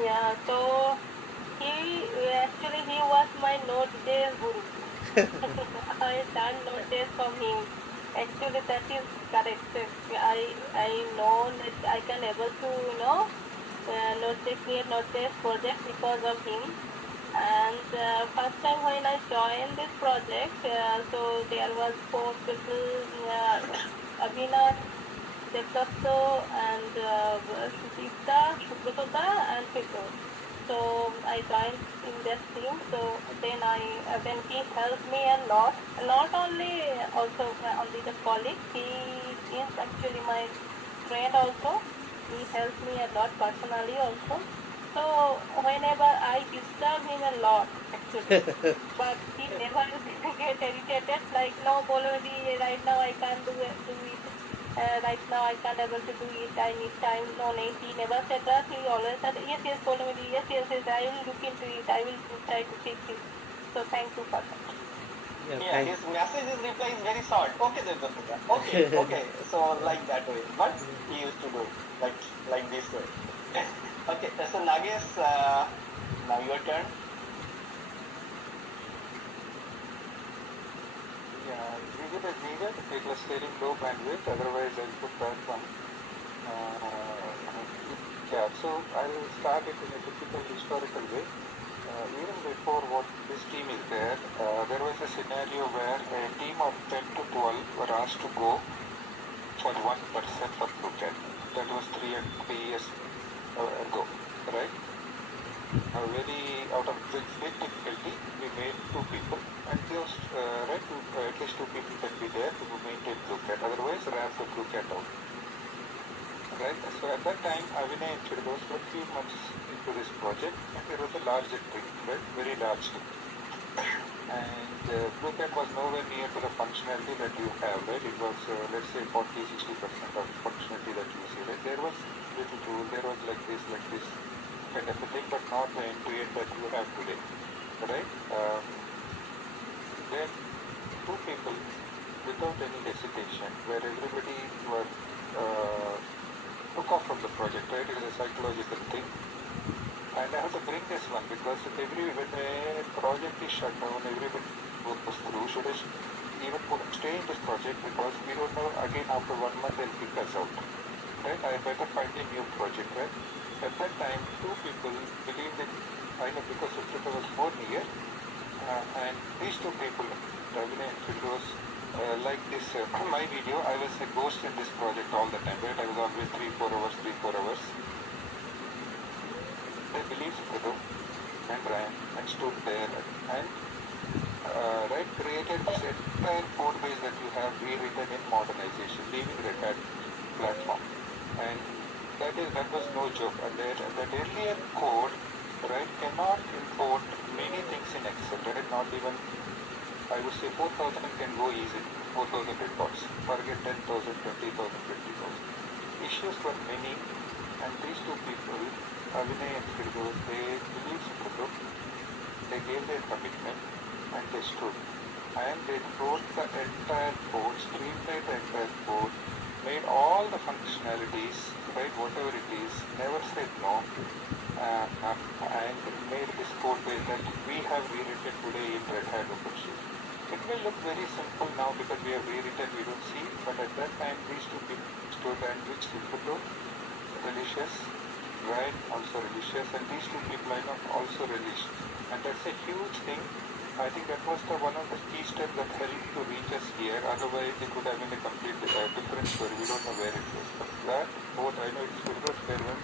Yeah, so he was my Node.js guru. I done Node.js from him. Actually, that is correct. I know that I can able to Node.js create Node.js project because of him. And first time when I joined this project, so there was four people, Abhinav, Devdatto, and Sudipta, Subrata, and Firdous. So I joined in this team. So then he helped me a lot. Not only also only the colleague. He is actually my friend also. He helps me a lot personally also. So whenever I disturb him a lot actually, but he never get irritated like no, Bolodi, right now I can't do it. Right now I can't able to do it. I need time. No, no, he never said that. He always said yes, yes, Bolodi, yes, yes, yes. I will look into it. I will try to fix it. So thank you for that. Yeah, his message, his reply is very short. Okay, Devdatta. Okay, okay. So like that way. But he used to do like this way. Okay, so Nagesh, now your turn. Yeah, visit is needed. It was very low bandwidth. Otherwise, I'll put that one. Yeah, so I'll start it in a typical historical way. Even before what this team is there was a scenario where a team of 10 to 12 were asked to go for 1% for Phuket. That was 3 years ago, right? Very out of great difficulty, we made 2 people, and those at least 2 people can be there to maintain Phuket. Otherwise, RAF would Phuket out. Right. So at that time, Avinay and Firdous were a few months into this project, and there was a larger team, right? Very large team. And Bluecat was nowhere near to the functionality that you have, right? It was, let's say, 40-60% of functionality that you see, right? There was little tool, there was like this kind of a thing, but not the end-to-end that you have today, right? Then 2 people, without any hesitation, where everybody were took off from the project, right? It is a psychological thing. And I have to bring this one because when a project is shut down, everybody goes through, should I even stay in this project because we don't know again after 1 month they'll kick us out, right? I better find a new project, right? At that time, 2 people believed in, I know because Sukrita was more near, and these 2 people, Ravina and Firdous, like this, my video, I was a ghost in this project all the time, right? I was always 3-4 hours. They believed Firdous and Ryan and stood there and created this entire code base that you have rewritten in modernization, leaving Red Hat platform. And that was no joke. And that earlier code, right, cannot import many things in Excel, right? Not even, I would say 4,000 can go easily, 4,000 records. Forget 10,000, 20,000, 20,000. Issues were many, and these 2 people, Avinay and Firdous, they believed in the group, they gave their commitment, and they stood. And they wrote the entire code, streamlined the entire code, made all the functionalities, right, whatever it is, never said no, and made this code base that we have rewritten today in Red Hat OpenShift. It may look very simple now because we have rewritten, we don't see, but at that time these 2 people stood, and which Simple, Relicious, Ryan also Relicious, and these 2 people I know also Relish. And that's a huge thing. I think that was one of the key steps that helped to reach us here. Otherwise, it would have been a completely different story. We don't know where it was. But that, both, I know it's Firdous Fairwell,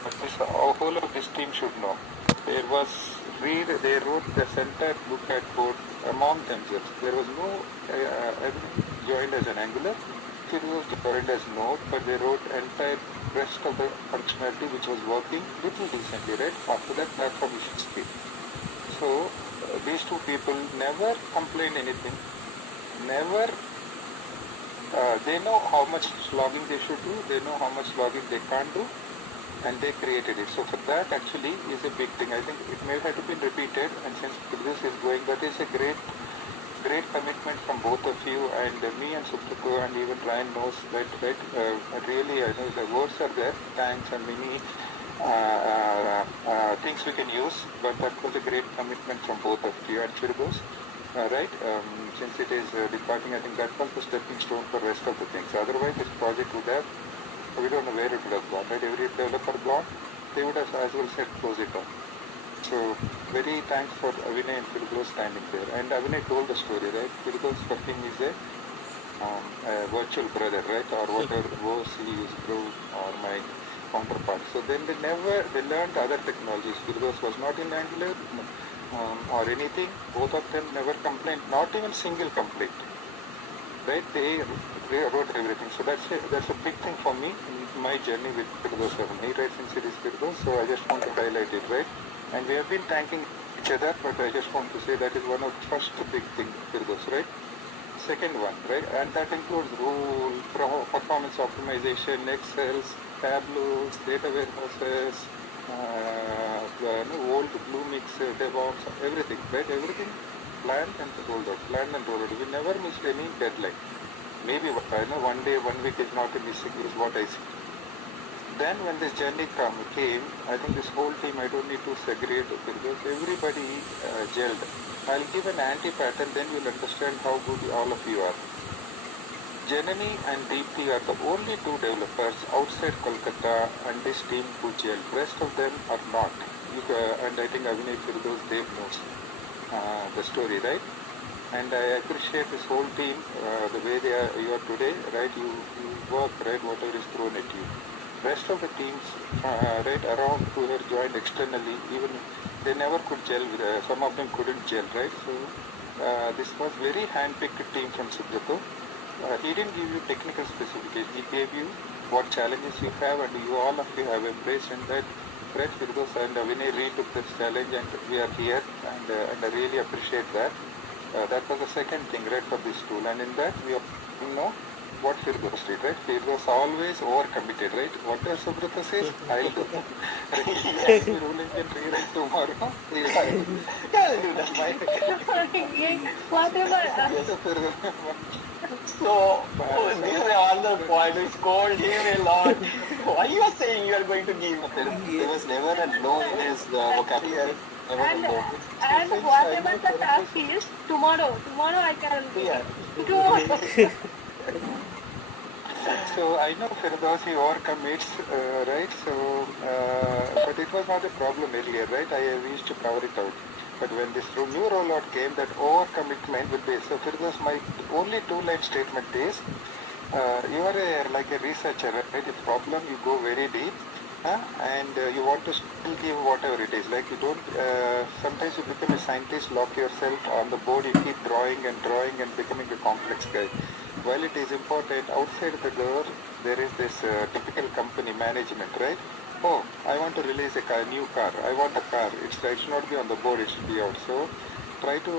but this whole of this team should know. There was they wrote the entire book at code among themselves. There was no joined as an Angular. Firdous joined as Node, but they wrote entire rest of the functionality which was working little decently, right? After that, platform issues came. So these 2 people never complained anything, never, they know how much logging they should do, they know how much logging they can't do, and they created it. So for that actually is a big thing. I think it may have to be repeated, and since this is going, that is a great commitment from both of you, and me and Suprito and even Ryan knows that, really, I know the words are there, thanks and many things we can use, but that was a great commitment from both of you and Firdous. Right? Since it is departing, I think that was the stepping stone for the rest of the things. Otherwise, this project would have, we don't know where it would have gone, right? Every developer gone, they would have as well said close it down. So, very thanks for Avinay and Firdous standing there. And Avinay told the story, right? Firdous for him is a virtual brother, right? Or whatever was he is through, or my counterpart. So then they learned other technologies. Firdous was not in Angular or anything. Both of them never complained, not even single complaint. Right? They wrote everything. So that's a big thing for me in my journey with Firdous Alam, right? Since it is Firdous, so I just want to highlight it, right? And we have been thanking each other, but I just want to say that is one of the first big thing, Firdous, right? Second one, right? And that includes rule, performance optimization, Excels, Tableaus, data warehouses, old Bluemix, DevOps, everything, right? Everything planned and rolled out, planned and rolled out. We never missed any deadline. Maybe one day, 1 week is not a missing is what I see. Then when this journey came, I think this whole team, I don't need to segregate because everybody gelled. I'll give an anti-pattern, then you'll understand how good all of you are. Janani and Deepthi are the only two developers outside Kolkata and this team who gelled. Rest of them are not. And I think Avinay Firdous, Dev knows the story, right? And I appreciate this whole team, the way you are today, right? You work, right? Whatever is thrown at you. Rest of the teams, right, around who were joined externally, even they never could gel with, some of them couldn't gel, right? So this was very hand-picked team from Subrato. He didn't give you technical specifications. He gave you what challenges you have, and you all of you have embraced, and that, right, Firdous and Avinay retook this challenge, and we are here, and I really appreciate that. That was the second thing, right, for this tool, and in that we know what Firdous did, right? Firdous always overcommitted, right? Whatever Subrata says, I'll do. Yes, we ruling can rewrite tomorrow. Yeah, I'll do that. Whatever. So, these are all the points. We scold him a lot. Why you are saying you are going to give? There was never a no in his vocabulary. Never a no. And whatever the task is, tomorrow I can do Yeah. Tomorrow. So I know Firdous, he overcommits, right? So, but it was not a problem earlier, right? We used to cover it out. But when this new rollout came, that overcommitment will be. So Firdous, my only two-line statement is, you are like a researcher, right? If problem, you go very deep, and you want to still give whatever it is. Like you don't, sometimes you become a scientist, lock yourself on the board, you keep drawing and becoming a complex guy. While it is important, outside the door, there is this typical company management, right? Oh, I want to release a new car. I want a car. It should not be on the board, it should be out. So try to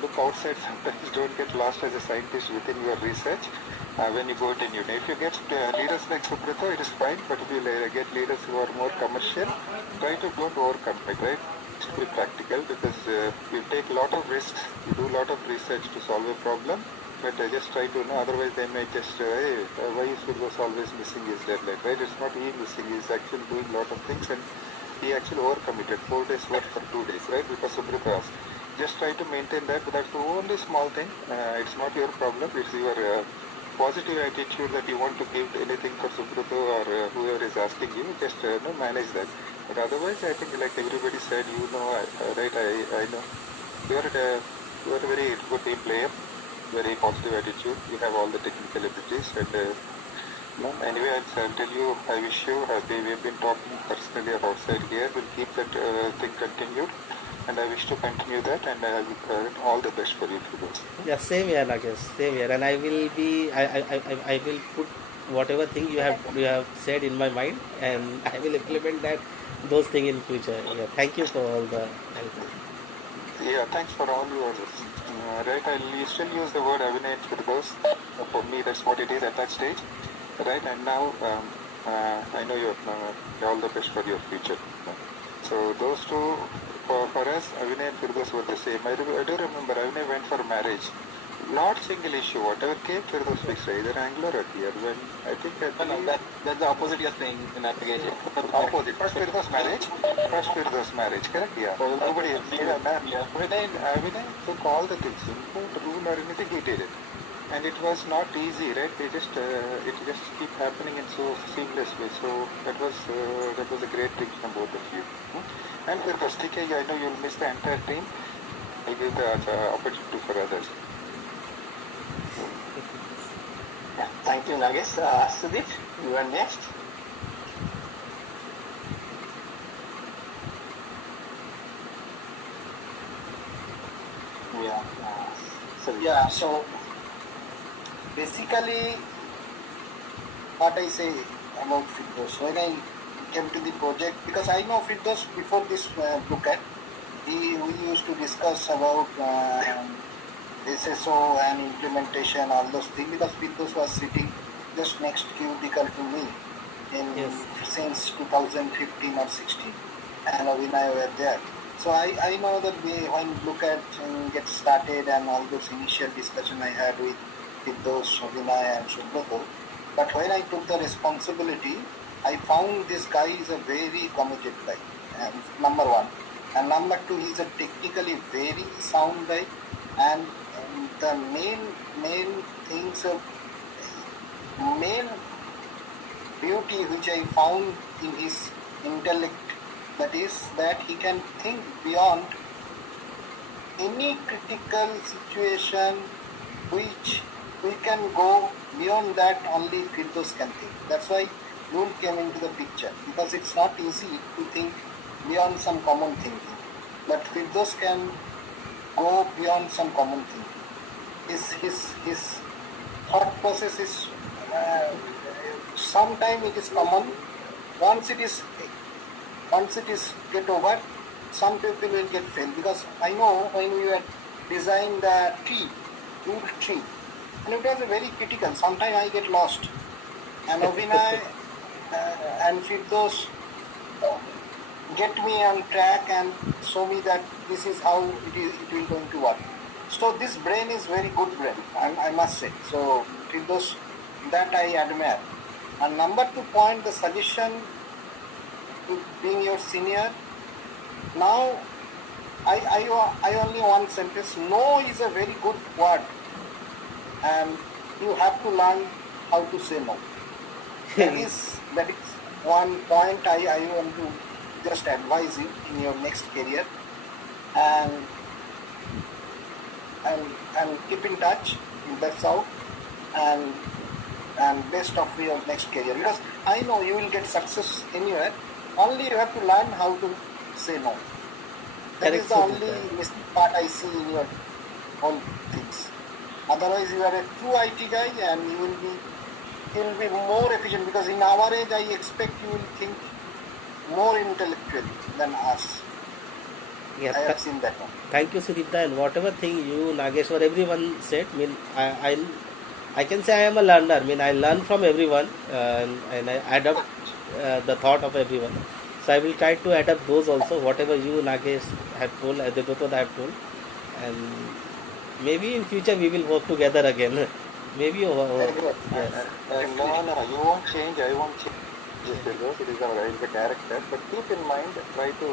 look outside sometimes. Don't get lost as a scientist within your research when you go to new. If you get leaders like Subrata, it is fine. But if you get leaders who are more commercial, try to don't overcome it, right? To be practical, because you take a lot of risks, you do a lot of research to solve a problem. But just try to know, otherwise they may just, hey, why is Firdous always missing his deadline, right? It's not he missing, he's actually doing a lot of things, and he actually overcommitted, 4 days work for 2 days, right? Because Subrata asked. Just try to maintain that, but that's the only small thing. It's not your problem, it's your positive attitude that you want to give anything for Subrata or whoever is asking you, just manage that. But otherwise, I think like everybody said, right, I know, you are a very good team player. Very positive attitude. You have all the technical abilities, and anyway, I'll tell you, I wish you, we have been talking personally or outside here, we'll keep that thing continued, and I wish to continue that, and I will all the best for you, Firdous. Yeah, same here, Nagesh, same here, and I will be, I will put whatever thing you have said in my mind, and I will implement those things in future. Yeah, thank you for all the help. Yeah, thanks for all your right. I still use the word Avinay Firdous. For me, that's what it is at that stage, right? And now I know you're all the best for your future. So those two, for us, Avinay and Firdous were the same. I do remember Avinay went for marriage, Not single issue, whatever came Firdous fixed, either Angular or here. When I think No, that's the opposite you're saying in navigation. opposite. First Firdous marriage, correct? Yeah. So Nobody else. yeah. Vinay took all the things, input, rule or anything he did it. And it was not easy, right? It just keep happening in so seamless way. So that was a great thing from both of you. And Firdous, TK, I know you'll miss the entire team. I'll give the opportunity for others. Yeah. Thank you, Nagesh. Sudip, you are next. Yeah. Yeah, so basically what I say about Firdous, when I came to the project, because I know Firdous before this booklet, we used to discuss about SSO and implementation, all those things, because Firdous was sitting just next cubicle to me Yes. since 2015 or 16, and Vinay were there. So I know that when look at get started and all those initial discussion I had with those Vinay and Subroto, but when I took the responsibility, I found this guy is a very committed guy, and number one. And number two, he's a technically very sound guy, and the main things of main beauty which I found in his intellect, that is that he can think beyond any critical situation, which we can go beyond that only Firdous can think. That's why Rule came into the picture, because it's not easy to think beyond some common thinking. But Firdous can go beyond some common thinking. His thought process is sometimes it is common. Once it is get over, some people will get failed, because I know when we were designing the wood tree, and it was a very critical. Sometimes I get lost, and Abhinay and Firdous get me on track and show me that this is how it will going to work. So this brain is very good brain, I must say. So Firdous, that I admire. And number 2 point, the suggestion to being your senior. Now, I only one sentence. No is a very good word, and you have to learn how to say no. That is one point I want to just advise you in your next career, and keep in touch. That's all, and best of your next career, because I know you will get success anywhere. Only you have to learn how to say no. That Correct, is the sir. only missing part I see in your whole things. Otherwise, you are a true IT guy, and you will be more efficient, because in our age, I expect you will think more intellectually than us. Yeah. I have seen that one. Thank you, Sudipta, and whatever thing you, Nageshwar, everyone said, I can say I am a learner. I learn from everyone, and I adapt the thought of everyone. So I will try to adapt those also, whatever you, Nagesh, have told, Devdutta have told, and maybe in future we will work together again. Maybe over. Very good. Yes. No, you won't change, I won't change. Firdous, it is the character, but keep in mind, try to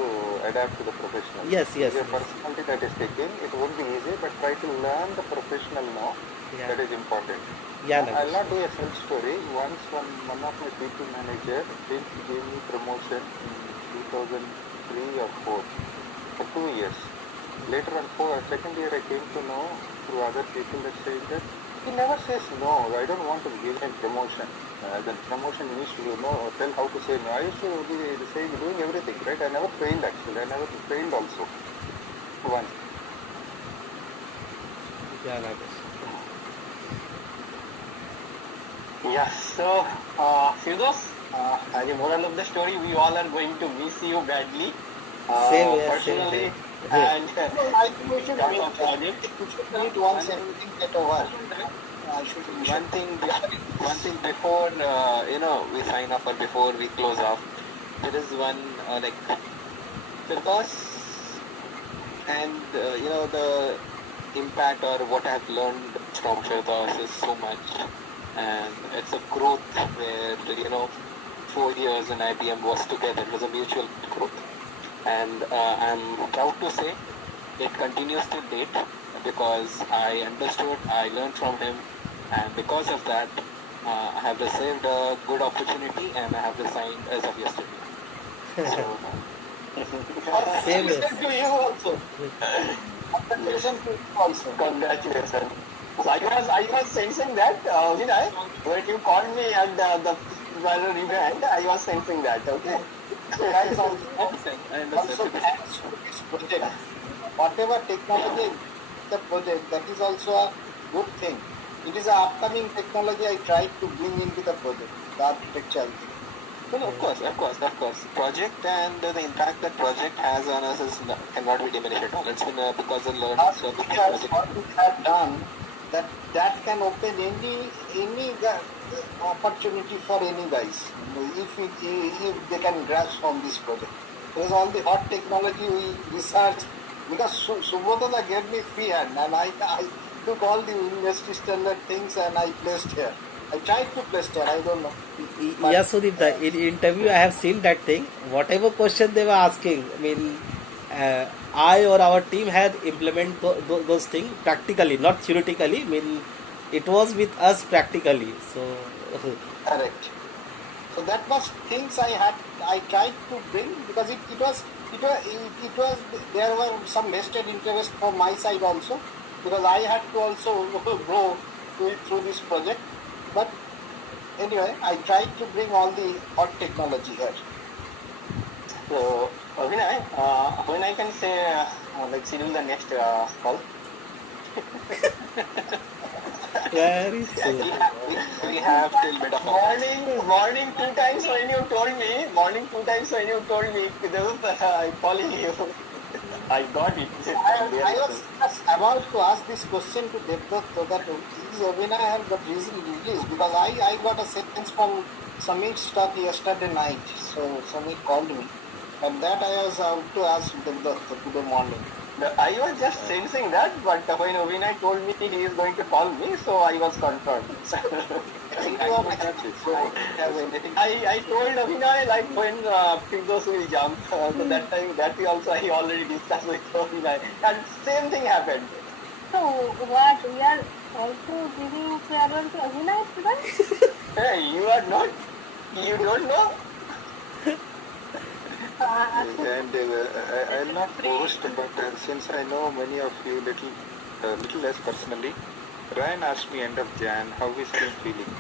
adapt to the professional. Yes, yes, Your yes. personality that is taken, it won't be easy, but try to learn the professional now. Yeah. That is important. Yeah, I'll Nagesh. not do a self story. Once one of my people manager gave me promotion in 2003 or 4 for 2 years. Later on, second year, I came to know through other people that say that he never says no. I don't want to give him promotion. The promotion needs to know, tell how to say no. I used to be saying, doing everything, right? I never failed actually. I never failed also. Once. Yeah, Nagesh. Yes, so Firdous, as a moral of the story, we all are going to miss you badly. Same here, Personally, same here. and No, I think we should lots meet. of projects. We should meet once everything get over. We should. One thing before we sign off or before we close off, there is one because and the impact or what I've learned from Firdaus is so much, and it's a growth where 4 years in IBM was together. It was a mutual growth, and I'm proud to say it continues till date because I understood, I learned from him, and because of that, I have received a good opportunity and I have resigned as of yesterday. So, Same here. Congratulations to you also. Congratulations to you also. Congratulations. So I was sensing that, Vinay, when you called me at the brother event, I was sensing that. Okay. Guys, I also understand. thanks to this project. Whatever technology the project, that is also a good thing. It is an upcoming technology I tried to bring into the project, the architecture thing. No, of course. Project and the impact that project has on us cannot be diminished at all. It's been because of learning Last so many years, projects. what we have done, that can open any opportunity for any guys if they can grasp from this project. Because all the hot technology we researched, because Subodha gave me free hand and I took all the industry standard things and I placed here. I tried to place here, I don't know. But, Yes, Sudipta, in interview I have seen that thing. Whatever question they were asking, I mean, I or our team had implement those things practically, not theoretically. I mean, it was with us practically. So, Correct. So that was things I tried to bring because it was there were some vested interest from my side also because I had to also grow through this project. But anyway, I tried to bring all the hot technology here. So, Vinay, when I can say, schedule the next call? very soon. We have till mid of August. Morning two times when you told me, I'm calling you. I got it. I was just about to ask this question to Devdutt that is Abhinay have got released because I got a sentence from Samit's talk yesterday night. So Samit called me. And that I was out to ask Devdutt today morning. I was just sensing that, but when Vinay told me he is going to call me, so I was confirmed. I told Vinay like when Firdous will jump, so that time that also I already discussed with Vinay, and same thing happened. So what, we are also giving farewell to Abhinay today? Hey, you are not, you don't know? And I'll not boast, but since I know many of you little less personally, Ryan asked me end of Jan how is he feeling.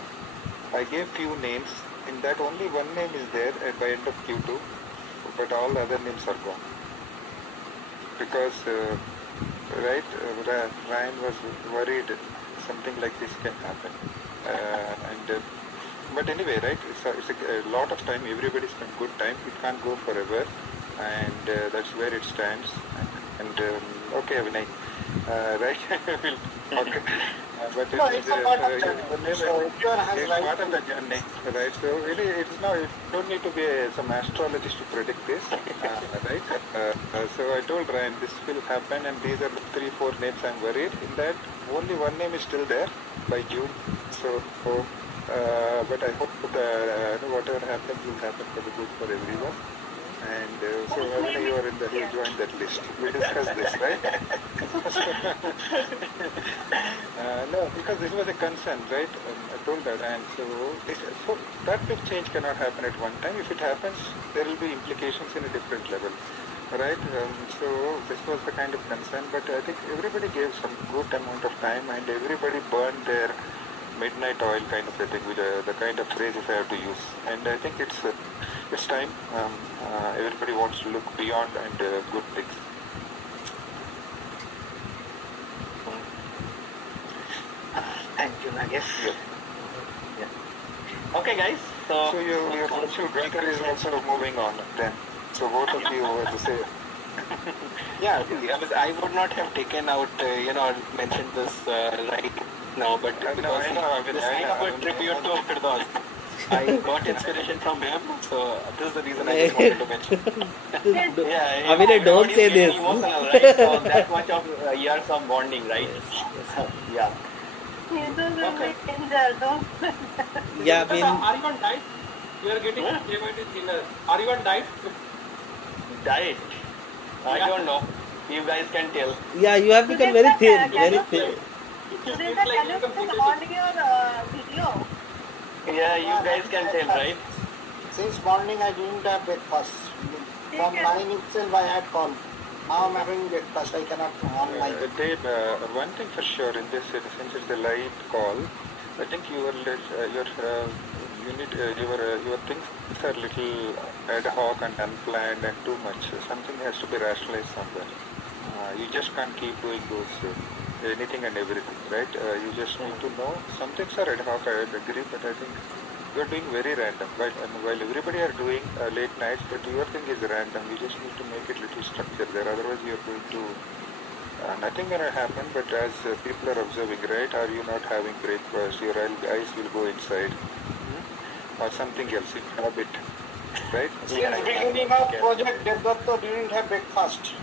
I gave few names. In that only one name is there by end of Q2, but all other names are gone. Because Ryan was worried something like this can happen, but anyway, right? It's a lot of time. Everybody spent good time. It can't go forever, and that's where it stands. And okay, Vinay, right? We'll talk. But No, it's a part of journey. So if you are it's part of the journey, right? So really, it's not. You don't need to be some astrologist to predict this, right? So I told Ryan this will happen, and these are the 3-4 names I'm worried. In that, only one name is still there by June. So. But I hope that whatever happens will happen for the good for everyone. And so Avina, you are in you joined that list. We discussed this, right? No, because this was a concern, right? I told that, and so that big change cannot happen at one time. If it happens, there will be implications in a different level, right? So this was the kind of concern, but I think everybody gave some good amount of time, and everybody burned their midnight oil kind of a thing, with the kind of phrase if I have to use. And I think it's time. Everybody wants to look beyond and good things. Thank you, Nagesh. Yeah. Okay, guys. So your brother is also moving on then. So both of you were the same. Yeah, I would not have taken out, mentioned this right now, but I know, sign of a tribute to Firdaus. I got inspiration from him, so this is the reason I just wanted to mention. Yeah, Abhinay, don't everybody say is getting this. emotional, right? So that much of years of bonding, right? Yes, yes. Yeah. He doesn't Okay. make danger, don't. Yeah, I Kolkata, mean, are you on diet? You are getting Hmm? diabetes dinner. Are you on diet? Diet. I Yeah. don't know. You guys can tell. yeah, you have become very Sudhir, thin, can very you thin. Sudhir, Seems can like you you become turn diabetic. on your video? Yeah, you Yeah, guys that's can why tell, right? since morning I didn't have breakfast. From 9 itself I had call. Now I'm having breakfast. I cannot on my. Dave, one thing for sure in this, since it's a live call, I think your things are little ad hoc and unplanned and too much. Something has to be rationalized somewhere. You just can't keep doing those anything and everything, right? You just need to know some things are ad hoc. I agree, but I think you're doing very random. While everybody are doing late nights, but your thing is random. You just need to make it little structured there. Otherwise, you're going to nothing gonna happen. But as people are observing, right? Are you not having breakfast? Your eyes will go inside, or something else. You habit, right? Since beginning of project, Devdatta didn't have breakfast.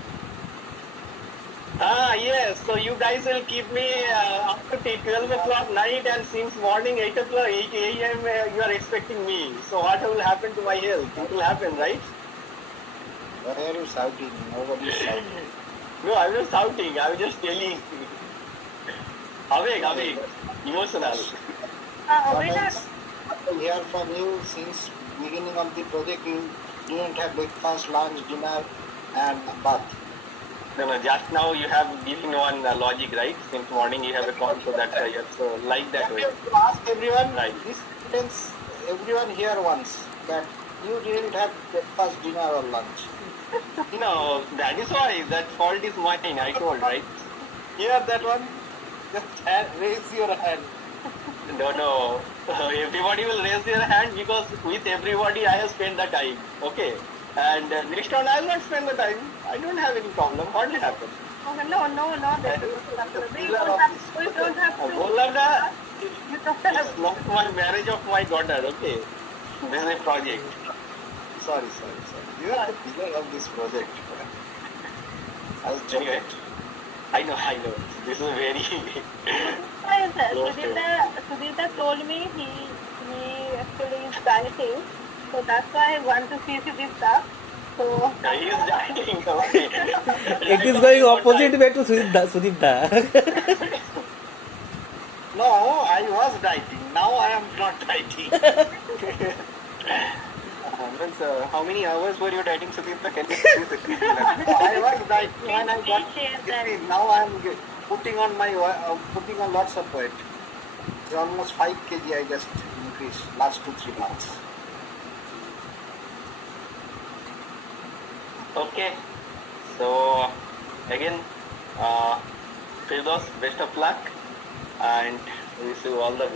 Yes. So you guys will keep me up to 12 o'clock night, and since morning 8 o'clock, 8 a.m. You are expecting me. So what will happen to my health? It will happen, right? Why are you shouting? Nobody is shouting. No, I'm not shouting. I'm just telling. Awake, emotional. What Abhinay, else? I hear from you since beginning of the project you didn't have breakfast, lunch, dinner, and bath. No, just now you have given one logic, right? Since morning you have a call, so that's why so like that way. To ask everyone, Right. this sentence everyone here once that you didn't have breakfast, dinner, or lunch. No, that is why that fault is mine. I told, right? Hear that one? Just raise your hand. No. Everybody will raise their hand because with everybody I have spent the time. Okay. And next round I will not spend the time. I don't have any problem. What will happen? no, that is we don't have to. Golanda You don't is have not my marriage of my daughter. Okay. This is a project. Sorry. You are the pillar of this project. I was joking. Anyway, I know. This is very. Sudhir told me he actually is dieting, so that's why I want to see this stuff. So He is dieting. Okay. It is going opposite way to Sudipta. No, I was dieting. Now I am not dieting. How many hours were you dieting, Sudipta? Can you please repeat that? I was dieting when I got share that. 16. Now I am putting on putting on lots of weight. It's almost 5 kg I just increased last 2-3 months. Okay. So again, Firdous, best of luck, and wish you all the